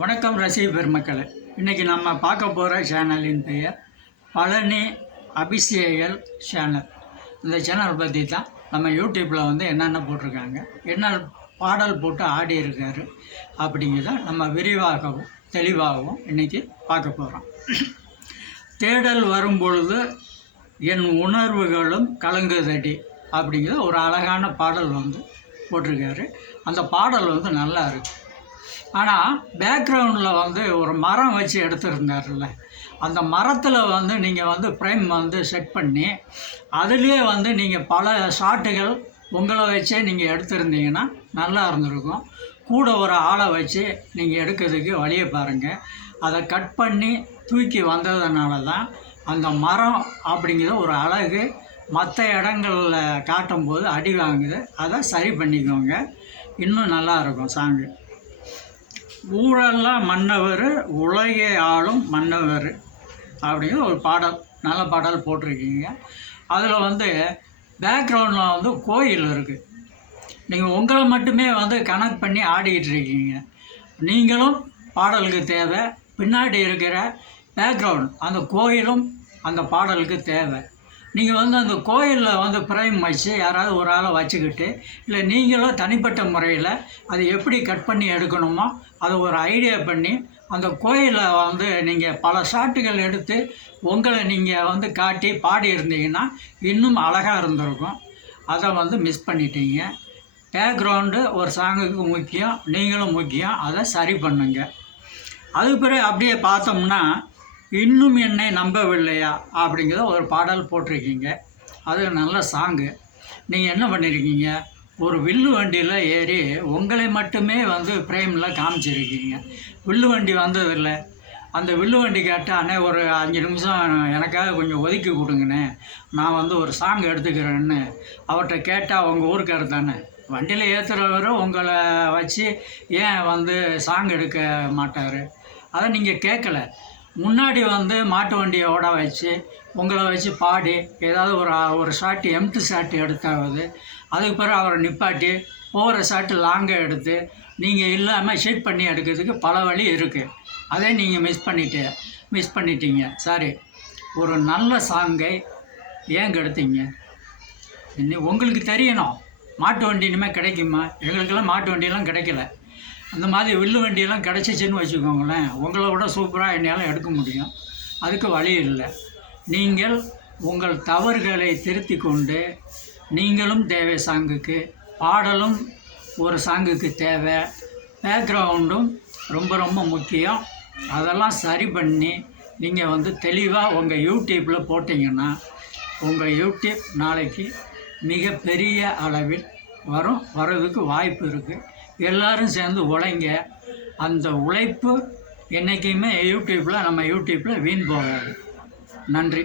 வணக்கம் ரசிக பெருமக்களே. இன்றைக்கி நம்ம பார்க்க போகிற சேனலின் பெயர் பழனி அபிஷேகல் சேனல். இந்த சேனல் பற்றி தான் நம்ம யூடியூப்பில் என்னென்ன போட்டிருக்காங்க, என்ன பாடல் போட்டு ஆடி இருக்காரு அப்படிங்கிறத நம்ம விரிவாகவும் தெளிவாகவும் இன்றைக்கி பார்க்க போகிறோம். தேடல் வரும்பொழுது என் உணர்வுகளும் கலங்குதடி அப்படிங்கிற ஒரு அழகான பாடல் போட்டிருக்காரு. அந்த பாடல் நல்லா இருக்குது. ஆனால் பேக்ரவுண்டில் ஒரு மரம் வச்சு எடுத்துருந்தார்ல, அந்த மரத்தில் நீங்கள் ஃப்ரேம் செட் பண்ணி அதுலேயே நீங்கள் பல ஷாட்டுகள் உங்களை வச்சே நீங்கள் எடுத்திருந்தீங்கன்னா நல்லா இருந்திருக்கும். கூட ஒரு ஆளை வச்சு நீங்கள் எடுக்கிறதுக்கு வழியை பாருங்கள். அதை கட் பண்ணி தூக்கி வந்ததுனால தான் அந்த மரம் அப்படிங்கிற ஒரு அழகு மற்ற இடங்களில் காட்டும்போது அடி வாங்குது. அதை சரி பண்ணிக்கோங்க, இன்னும் நல்லாயிருக்கும் சாங்கு. ஊரெல்லாம் மன்னவர் உலகை ஆளும் மன்னவர் அப்படிங்கிற ஒரு பாடல், நல்ல பாடல் போட்டிருக்கீங்க. அதில் பேக்ரவுண்டில் கோயில் இருக்குது. நீங்கள் உங்களை மட்டுமே கனெக்ட் பண்ணி ஆடிக்கிட்டு இருக்கீங்க. நீங்களும் பாடலுக்கு தேவை. பின்னாடி இருக்கிற பேக்ரவுண்ட் அந்த கோயிலும் அந்த பாடலுக்கு தேவை. நீங்கள் அந்த கோயிலில் ஃப்ரேம் வச்சு யாராவது ஒரு ஆளை வச்சுக்கிட்டு, இல்லை நீங்களும் தனிப்பட்ட முறையில் அதை எப்படி கட் பண்ணி எடுக்கணுமோ அதை ஒரு ஐடியா பண்ணி அந்த கோயிலில் நீங்கள் பல ஷாட்டுகள் எடுத்து உங்களை நீங்கள் காட்டி பாடி இருந்தீங்கன்னா இன்னும் அழகாக இருந்திருக்கும். அதை மிஸ் பண்ணிட்டீங்க. பேக்ரவுண்டு ஒரு சாங்குக்கு முக்கியம், நீங்களும் முக்கியம். அதை சரி பண்ணுங்க. அதுக்கு பிறகு அப்படியே பார்த்தோம்னா இன்னும் என்னை நம்பவில்லையா அப்படிங்கிற ஒரு பாடல் போட்டிருக்கீங்க. அது நல்ல சாங்கு. நீங்கள் என்ன பண்ணியிருக்கீங்க, ஒரு வில்லு வண்டியில் ஏறி உங்களை மட்டுமே ஃப்ரேமில் காமிச்சிருக்கீங்க. வில்லு வண்டி வந்ததில்லை. அந்த வில்லு வண்டி கேட்டால், அண்ணே ஒரு 5 நிமிஷம் எனக்காக கொஞ்சம் ஒதுக்கி கொடுங்கண்ணே, நான் ஒரு சாங் எடுத்துக்கிறேன்னு அவர்கிட்ட கேட்டால் உங்கள் ஊருக்காரர் தானே. வண்டியில் ஏற்றுறவர் உங்களை வச்சு ஏன் சாங் எடுக்க மாட்டார்? அதை நீங்கள் கேட்கலை. முன்னாடி மாட்டு வண்டியை ஓட வச்சு உங்களை வச்சு பாடி ஏதாவது ஒரு ஷாட்டு எம்டி ஷாட்டு எடுத்தாவது அதுக்கு பிறகு அவரை நிப்பாட்டி போகிற ஷாட்டு லாங்காக எடுத்து நீங்கள் இல்லாமல் ஷீட் பண்ணி எடுக்கிறதுக்கு பல வழி இருக்குது. அதே நீங்கள் மிஸ் பண்ணிட்டீங்க. சாரி, ஒரு நல்ல சாங்கை ஏன் கெடுத்தீங்க? உங்களுக்கு தெரியணும் மாட்டு வண்டி இனிமேல் கிடைக்குமா? எங்களுக்கெல்லாம் மாட்டு வண்டியெல்லாம் கிடைக்கல. அந்த மாதிரி வில்லு வண்டியெல்லாம் கிடச்சிச்சின்னு வச்சுக்கோங்களேன், உங்களை விட சூப்பராக என்னால் எடுக்க முடியும். அதுக்கு வழி இல்லை. நீங்கள் உங்கள் தவறுகளை திருத்தி கொண்டு நீங்களும் தேவை சாங்குக்கு, பாடலும் ஒரு சாங்குக்கு தேவை, பேக்ரவுண்டும் ரொம்ப ரொம்ப முக்கியம். அதெல்லாம் சரி பண்ணி நீங்கள் தெளிவாக உங்கள் யூடியூப்பில் போட்டிங்கன்னா உங்கள் யூடியூப் நாளைக்கு மிகப்பெரிய அளவில் வர்றதுக்கு வாய்ப்பு இருக்குது. எல்லோரும் சேர்ந்து உழைங்க. அந்த உழைப்பு என்றைக்குமே நம்ம யூடியூப்பில் வீண் போகாது. நன்றி.